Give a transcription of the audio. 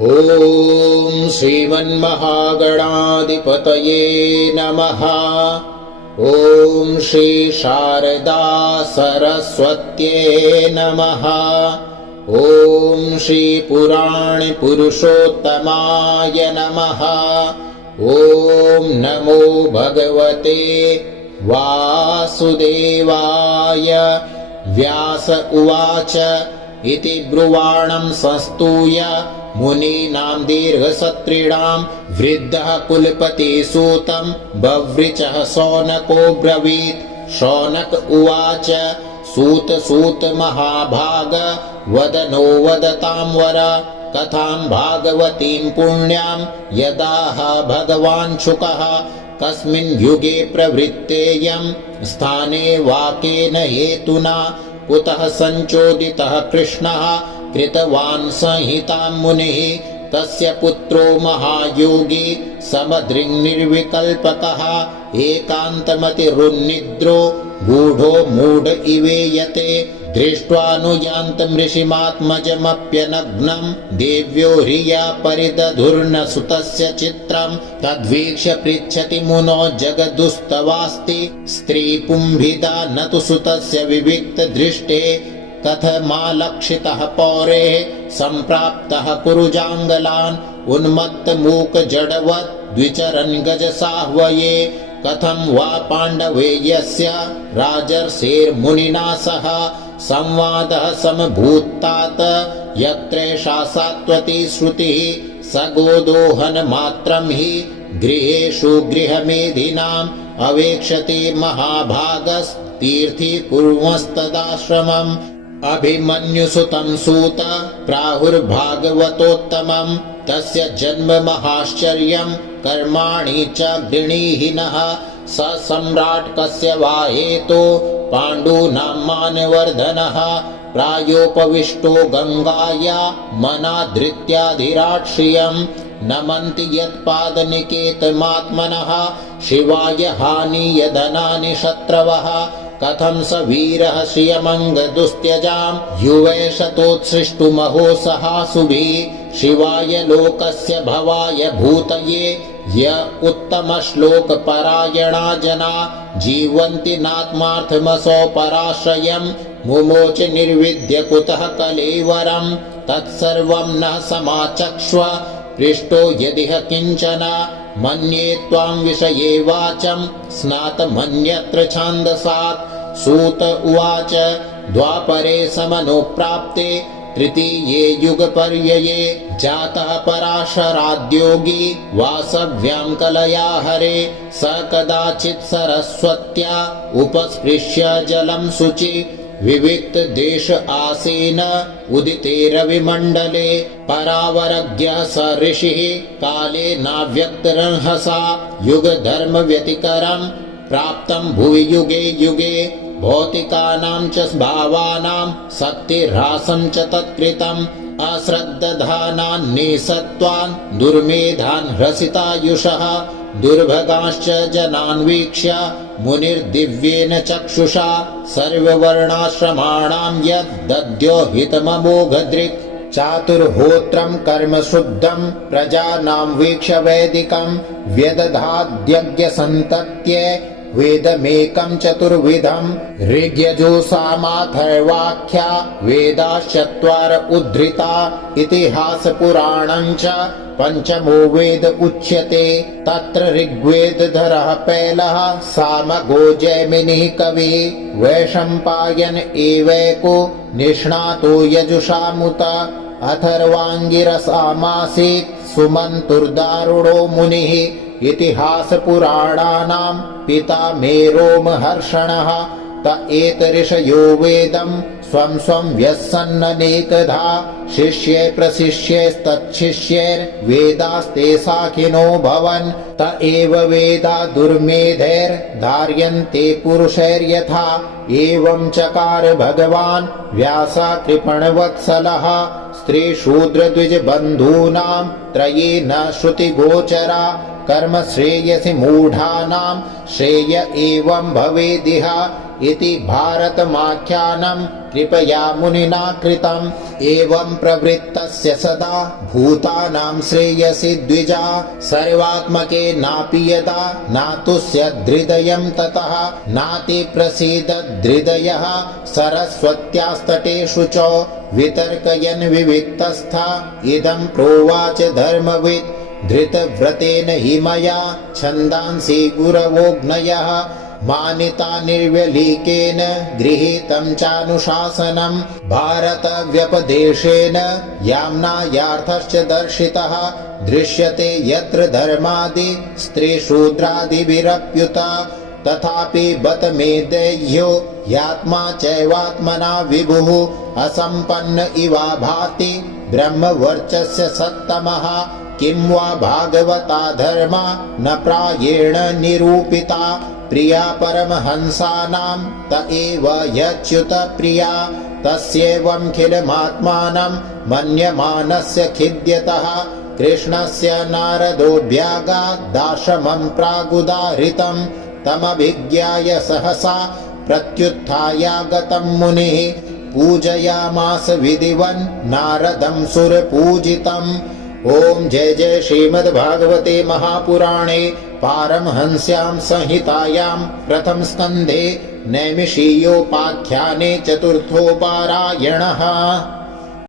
ॐ श्रीमन्महागणाधिपतये नमः। ॐ श्री शारदा सरस्वत्यै नमः। ॐ श्री पुराणपुरुषोत्तमाय नमः। ॐ नमो भगवते वासुदेवाय। व्यास उवाच इति ब्रुवाणं संस्तूय मुनीनां दीर्घसत्रिणां वृद्धः कुलपतिसूतं बभ्रिचः शौनको ब्रवीत्। शौनक उवाच सूत महाभाग वदनो वदतां वर। कथां भागवतीं पुण्यां यदाह भगवान् शुकः। कस्मिन् युगे प्रवृत्तेयं स्थाने वाकेन हेतुना। कुतः संचोदितः कृष्णः कृतवान् संहितां मुनिः। तस्य पुत्रो महायोगी समदृङ्निर्विकल्पकः। एकान्तमतिरुन्निद्रो गूढो मूढ इवेयते। दृष्ट्वानुयान्तं ऋषिमात्मजमप्यनग्नं देव्यो ह्रिया परिदधुर्न सुतस्य चित्रं। तद्वीक्ष्य पृच्छति मुनो जगदुस्तवास्ति। स्त्रीपुंभिदा न तु सुतस्य विविक्त दृष्टे। कथमालक्षितः पौरेः सम्प्राप्तः कुरुजाङ्गलान्। उन्मत्तमूक जडवत् द्विचरन् गजसाह्वये। कथं वा पाण्डवे यस्य राजर्षेर्मुनिना सह संवादः समभूत्तात। यत्रैषा सात्वती श्रुतिः सगोदोहन मात्रं हि गृहेषु गृहमेधिनाम् अवेक्षते महाभागस्तीर्थी कुर्वंस्तदाश्रमम्। अभिमन्युसुतं सूत प्राहुर्भागवतोत्तमम्। तस्य जन्म महाश्चर्यं कर्माणि च गृणीहिनः। स सम्राट् कस्य वा हेतो पाण्डूनां मानवर्धनः। प्रायोपविष्टो गङ्गाया मनाधृत्याधिराट् श्रियम्। नमन्ति यत्पादनिकेतमात्मनः शिवाय हानीय धनानि शत्रवः। कथं स वीरः श्रियमङ्गदुस्त्यजां युवैषतोत्सृष्टुमहो सहासुभिः। शिवाय लोकस्य भवाय भूतये य उत्तमश्लोकपरायणा जना। जीवन्ति नात्मार्थमसौ पराश्रयं मुमोच निर्विद्य कुतः कलेवरं। तत्सर्वं न समाचक्ष्व पृष्टो यदिह किञ्चन। मन्ये त्वां विषये वाचं स्नातमन्यत्र छान्दसात्। सूत उवाच द्वापरे समनुप्राप्ते तृतीये युगपर्यये जातः पराशराद्योगी वासव्यां कलया हरे। स कदाचित् सरस्वत्या उपस्पृश्य जलं शुचि। विविक्त देश आसीन उदिते रविमण्डले। परावरज्ञः स ऋषिः काले नाव्यक्तरंहसा। युगधर्म व्यतिकरं प्राप्तं भुवि युगे युगे। भौतिकानां च भावानां शक्तिह्रासं च तत्कृतम्। अश्रद्धधानान्निसत्त्वान् दुर्मेधान् ह्रसितायुषः। दुर्भगांश्च जनान् वीक्ष्य मुनिर्दिव्येन चक्षुषा। सर्ववर्णाश्रमाणां यद्दद्यो हितममोघदृक्। चातुर्होत्रं कर्म शुद्धं प्रजानां वीक्ष्य वैदिकं। व्यदधाद्यज्ञसन्तत्ये वेदमेकं चतुर्विधं। ऋग्यजुसामाथर्वाख्या वेदाश्चत्वार उद्धृता। इतिहासपुराणं च पञ्चमो वेद उच्यते। तत्र ऋग्वेदधरः पैलः सामगो जैमिनिः कविः। वैशम्पायन एवैको निष्णातो यजुषामुत। अथर्वाङ्गिरसामासीत् सुमन्तुर्दारुणो मुनिः। इतिहासपुराणानां पिता मे रोमहर्षणः। त एतऋषयो वेदं स्वं स्वं व्यस्सन्ननेकधा। शिष्ये प्रशिष्यैस्तच्छिष्यैर्वेदास्ते साखिनो भवन्। त एव वेदा दुर्मेधैर्धार्यन्ते पुरुषैर्यथा। एवं चकार भगवान् व्यासा कृपणवत्सलः। स्त्रीशूद्रद्विजबन्धूनां त्रयी न श्रुतिगोचरा। कर्म श्रेयसि मूढानां श्रेय एवं भवेदिह इति भारतमाख्यानं कृपया मुनिना कृतम्। एवं प्रवृत्तस्य सदा भूतानां श्रेयसि द्विजा सर्वात्मके नापि यदा नातुस्यदृदयं ततः नाति प्रसीददृदयः सरस्वत्यास्तटेषु च वितर्कयन् विविक्तस्था इदं प्रोवाच धर्मवित् धृतव्रतेन हि मया छन्दांसि गुरवोऽग्नयः मानिता निर्व्यलीकेन गृहीतं चानुशासनं भारतव्यपदेशेन याम्नायार्थश्च दर्शितः दृश्यते यत्र धर्मादि स्त्रीशूद्रादिभिरप्युत तथापि बत मे देह्यो यात्मा चैवात्मना विभुः असम्पन्न इवा भाति ब्रह्मवर्चस्य सत्तमः किं वा भागवता धर्मा न प्रायेण निरूपिता प्रिया परमहंसानां त एव यच्युत प्रिया तस्यैवमखिलमात्मानं मन्यमानस्य खिद्यतः कृष्णस्य नारदोऽभ्यागादाश्रमं प्रागुदाहृतं तमभिज्ञाय सहसा प्रत्युत्थायागतं मुनिः पूजयामास विधिवन् नारदं सुरपूजितम्। ओम जय जय श्रीमद्भागवते महापुराणे पारमहंस्यां संहितायां प्रथम स्कन्धे नैमिषीयोपाख्याने चतुर्थो पारायणः।